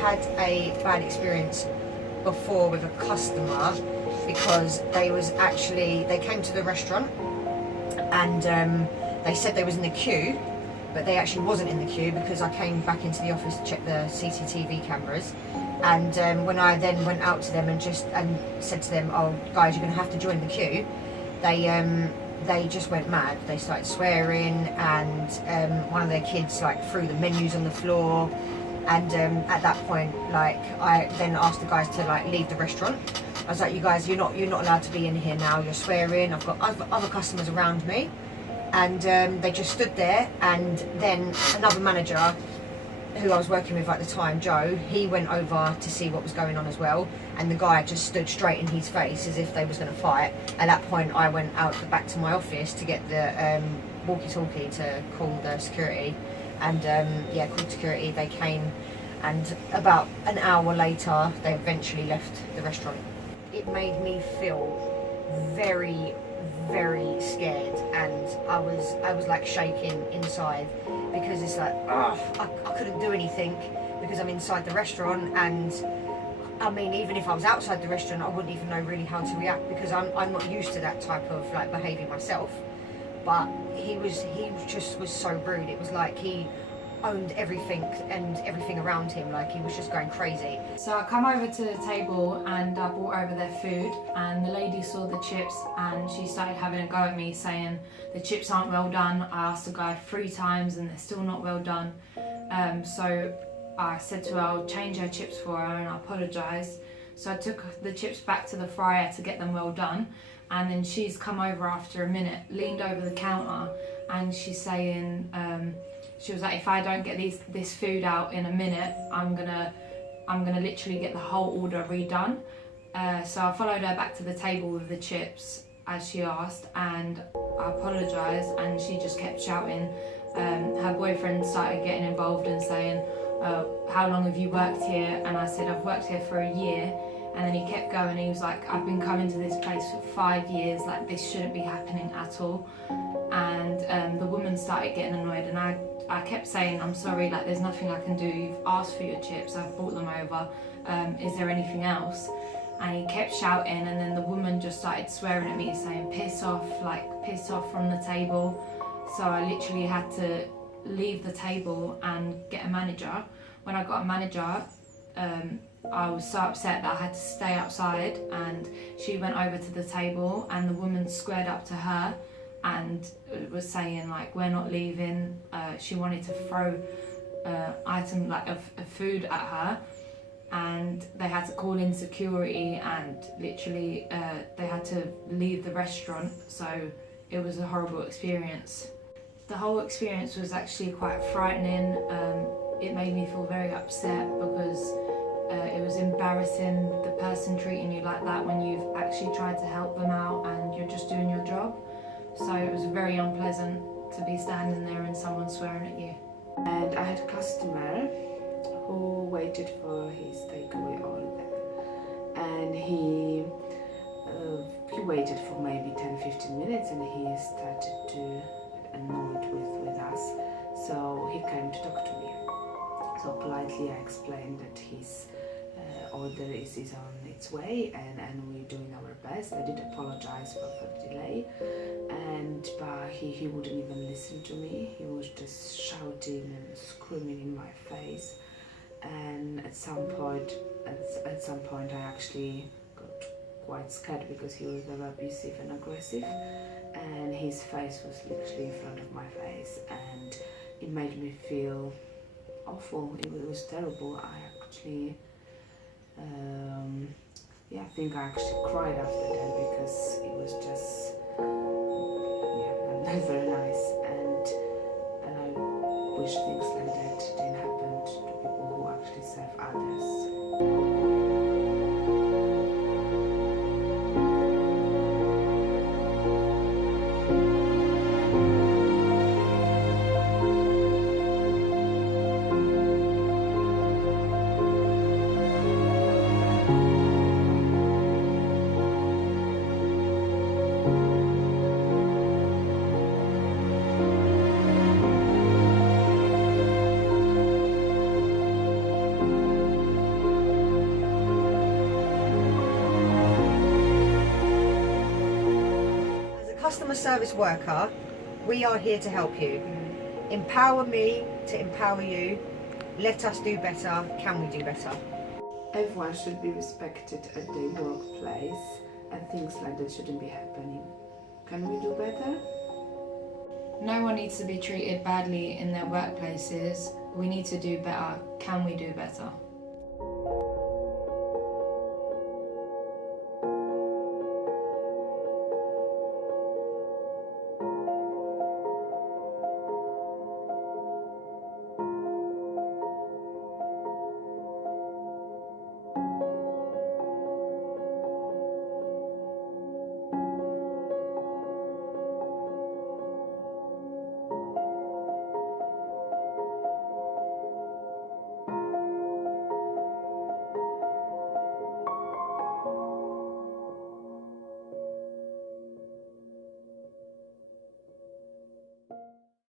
had a bad experience before with a customer because they came to the restaurant and they said they was in the queue, but they actually wasn't in the queue because I came back into the office to check the CCTV cameras. And when I then went out to them and said to them, "Oh, guys, you're going to have to join the queue," they just went mad. They started swearing, and one of their kids like threw the menus on the floor. And at that point, like, I then asked the guys to like leave the restaurant. I was like, "You guys, you're not allowed to be in here now. You're swearing. I've got other customers around me." And they just stood there. And then another manager who I was working with at the time, Joe, he went over to see what was going on as well, and the guy just stood straight in his face as if they was going to fight. At that point, I went out back to my office to get the walkie-talkie to call the security, and called security. They came, and about an hour later, they eventually left the restaurant. It made me feel very, very scared, and I was like shaking inside, because it's like, I couldn't do anything because I'm inside the restaurant. And I mean, even if I was outside the restaurant, I wouldn't even know really how to react, because I'm not used to that type of like behaviour myself. But he just was so rude. It was like he owned everything and everything around him, like he was just going crazy. So I come over to the table and I brought over their food, and the lady saw the chips and she started having a go at me, saying the chips aren't well done. I asked the guy 3 times and they're still not well done. So I said to her I'll change her chips for her, and I apologised. So I took the chips back to the fryer to get them well done, and then she's come over after a minute, leaned over the counter, and she's saying, she was like, if I don't get this food out in a minute, I'm gonna literally get the whole order redone. So I followed her back to the table with the chips as she asked, and I apologised, and she just kept shouting. Her boyfriend started getting involved and saying, how long have you worked here? And I said, I've worked here for a year. And then he kept going. He was like, I've been coming to this place for 5 years, like this shouldn't be happening at all. And the woman started getting annoyed, and I kept saying, I'm sorry, like there's nothing I can do. You've asked for your chips, I've brought them over. Is there anything else? And he kept shouting, and then the woman just started swearing at me, saying, piss off from the table. So I literally had to leave the table and get a manager. When I got a manager, I was so upset that I had to stay outside, and she went over to the table and the woman squared up to her and was saying like, we're not leaving. She wanted to throw item like of food at her, and they had to call in security, and literally they had to leave the restaurant. So it was a horrible experience. The whole experience was actually quite frightening. It made me feel very upset because it was embarrassing, the person treating you like that when you've actually tried to help them out and you're just doing your job. So it was very unpleasant to be standing there and someone swearing at you. And I had a customer who waited for his takeaway order, and he waited for maybe 10-15 minutes, and he started to get annoyed with us. So he came to talk to me. So politely I explained that his order is on its way, and we're doing our best. I did apologize for the delay, but he wouldn't even listen to me. He was just shouting and screaming in my face, and at some point I actually got quite scared because he was very abusive and aggressive, and his face was literally in front of my face, and it made me feel awful. It was terrible. I actually I think I actually cried after that, because it was just not very nice, and I wish things like that didn't happen to people who actually serve others. customer service worker, we are here to help you. Empower me to empower you. Let us do better. Can we do better? Everyone should be respected at their workplace, and things like that shouldn't be happening. Can we do better? No one needs to be treated badly in their workplaces. We need to do better. Can we do better?